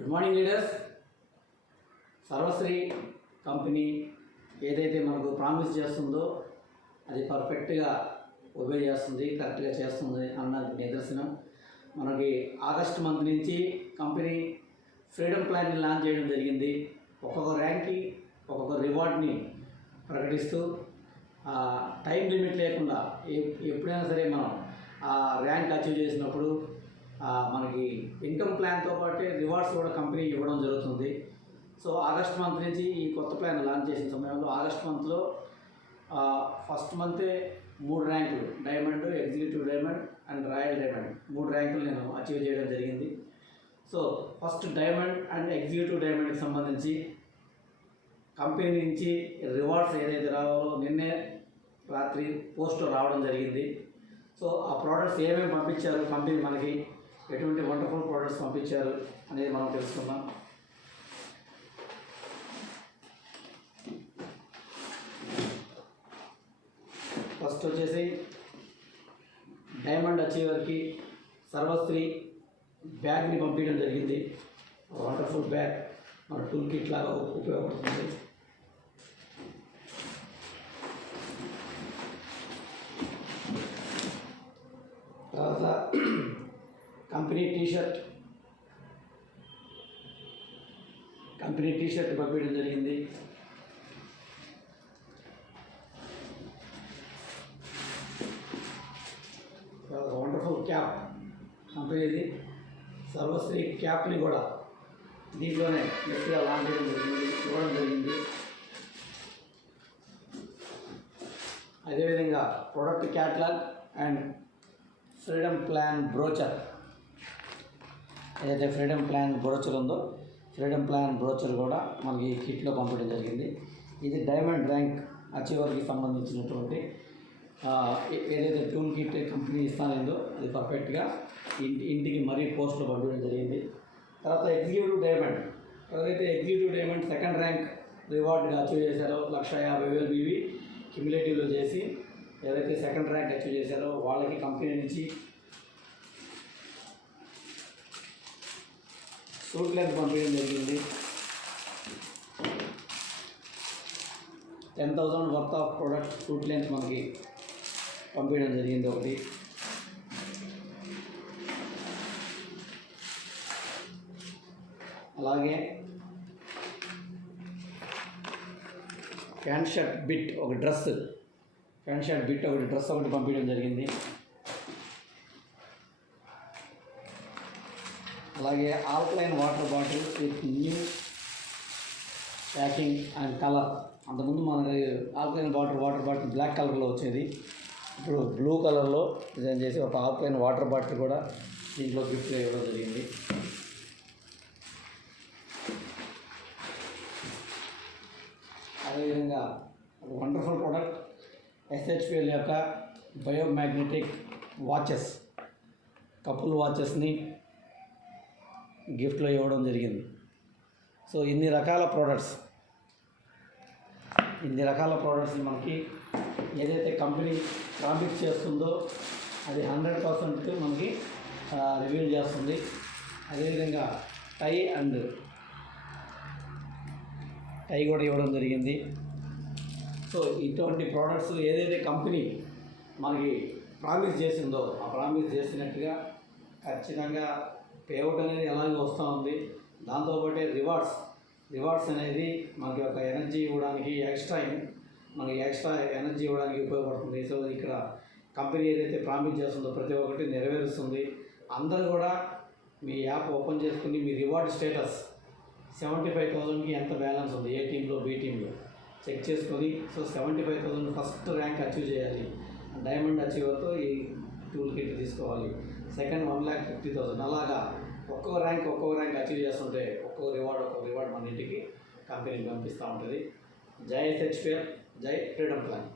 Good morning leaders. Sarvashri company ఏదైతే మనకు promise చేస్తుందో అది పర్ఫెక్ట్గా ఒబే చేస్తుంది, కరెక్ట్గా చేస్తుంది అన్న నిదర్శనం. మనకి ఆగస్ట్ మంత్ నుంచి కంపెనీ ఫ్రీడమ్ ప్లాన్ని లాంచ్ చేయడం జరిగింది. ఒక్కొక్క ర్యాంక్కి ఒక్కొక్క రివార్డ్ని ప్రకటిస్తూ టైం లిమిట్ లేకుండా ఎప్పుడైనా సరే మనం ఆ ర్యాంక్ అచీవ్ చేసినప్పుడు మనకి ఇన్కమ్ ప్లాన్తో పాటు రివార్డ్స్ కూడా కంపెనీ ఇవ్వడం జరుగుతుంది. సో ఆగస్ట్ మంత్ నుంచి ఈ కొత్త ప్లాన్ లాంచ్ చేసిన సమయంలో ఆగస్ట్ మంత్లో ఫస్ట్ మంతే 3 ర్యాంకులు, diamond, executive diamond and royal diamond 3 ర్యాంకులు నేను అచీవ్ చేయడం జరిగింది. So first diamond and executive డైమండ్కి సంబంధించి కంపెనీ నుంచి రివార్డ్స్ ఏదైతే రావాలో నిన్నే రాత్రి పోస్ట్లో రావడం జరిగింది. సో ఆ ప్రోడక్ట్స్ ఏమేమి పంపించారు, కంపెనీ మనకి ఎటువంటి వండర్ఫుల్ ప్రోడక్ట్స్ పంపించారు అనేది మనం తెలుసుకుందాం. ఫస్ట్ వచ్చేసి డైమండ్ అచీవర్కి సర్వశ్రీ బ్యాగ్ని పంపించడం జరిగింది. వండర్ఫుల్ బ్యాగ్ మన టూల్ కిట్ లాగా ఉపయోగపడుతుంది. తర్వాత కంపెనీ టీషర్ట్ పంపించడం జరిగింది. వండర్ఫుల్ క్యాప్ కంపెనీది సర్వశ్రీ క్యాప్ని కూడా దీంట్లోనే గట్టిగా లాంచ్ ఇవ్వడం జరిగింది. అదేవిధంగా product catalogue and freedom plan brochure, ఏదైతే ఫ్రీడమ్ ప్లాన్ బ్రోచర్ ఉందో ఫ్రీడమ్ ప్లాన్ బ్రోచర్ కూడా మనకి కిట్లో పంపడం జరిగింది. ఇది డైమండ్ ర్యాంక్ అచీవర్కి సంబంధించినటువంటి ఏదైతే టూల్ కిట్ కంపెనీ ఇస్తానేందో అది పర్ఫెక్ట్గా ఇంటికి మరీ పోస్ట్లో పంపించడం జరిగింది. తర్వాత ఎగ్జిక్యూటివ్ డైమండ్, ఎవరైతే ఎగ్జిక్యూటివ్ డైమండ్ సెకండ్ ర్యాంక్ రివార్డ్గా అచీవ్ చేశారో 1,50,000 బీవీ క్యుములేటివ్లో చేసి ఎవరైతే సెకండ్ ర్యాంక్ అచీవ్ చేశారో వాళ్ళకి కంపెనీ నుంచి సూట్ లెంత్ పంపించడం జరిగింది. 10,000 worth of product suit length మనకి పంపించడం జరిగింది ఒకటి. అలాగే ప్యాంట్ షర్ట్ బిట్ ఒక డ్రెస్ ఒకటి పంపించడం జరిగింది. అలాగే alkaline water bottle with new packing and colour. అంతకుముందు మనకి ఆల్కలైన్ వాటర్ బాటిల్ బ్లాక్ కలర్లో వచ్చేది, ఇప్పుడు బ్లూ కలర్లో డిజైన్ చేసి ఒక ఆల్కలైన్ వాటర్ బాటిల్ కూడా దీంట్లో గిఫ్ట్గా ఇవ్వడం జరిగింది. అదేవిధంగా ఒక వండర్ఫుల్ ప్రోడక్ట్ SHPL యొక్క బయోమ్యాగ్నెటిక్ వాచెస్, కపుల్ వాచెస్ని గిఫ్ట్లో ఇవ్వడం జరిగింది. సో ఇన్ని రకాల ప్రోడక్ట్స్ మనకి ఏదైతే కంపెనీ ప్రామిస్ చేస్తుందో అది 100% మనకి రివీల్ చేస్తుంది. అదేవిధంగా టై కూడా ఇవ్వడం జరిగింది. సో ఇటువంటి ప్రోడక్ట్స్ ఏదైతే కంపెనీ మనకి ప్రామిస్ చేసిందో ఆ ప్రామిస్ చేసినట్టుగా ఖచ్చితంగా పేఅవుట్ అనేది ఎలాగో వస్తూ ఉంది. దాంతోపాటు రివార్డ్స్ అనేది మనకి ఒక ఎనర్జీ ఇవ్వడానికి ఎక్స్ట్రా ఎనర్జీ ఇవ్వడానికి ఉపయోగపడుతుంది. సో ఇక్కడ కంపెనీ ఏదైతే ప్రామిస్ చేస్తుందో ప్రతి ఒక్కటి నెరవేరుస్తుంది. అందరూ కూడా మీ యాప్ ఓపెన్ చేసుకుని మీ రివార్డ్ స్టేటస్ 75,000కి ఎంత బ్యాలెన్స్ ఉంది ఏ టీంలో బి టీంలో చెక్ చేసుకొని, సో 75,000 ఫస్ట్ ర్యాంక్ అచీవ్ చేయాలి. డైమండ్ అచీవర్తో ఈ టూల్ కిట్ తీసుకోవాలి. సెకండ్ 1,50,000 అలాగా ఒక్కో ర్యాంక్ అచీవ్ చేస్తుంటే ఒక్కో రివార్డ్ మన ఇంటికి కంపెనీ పంపిస్తూ ఉంటుంది. జై SHPL, జై ఫ్రీడమ్ ప్లాన్.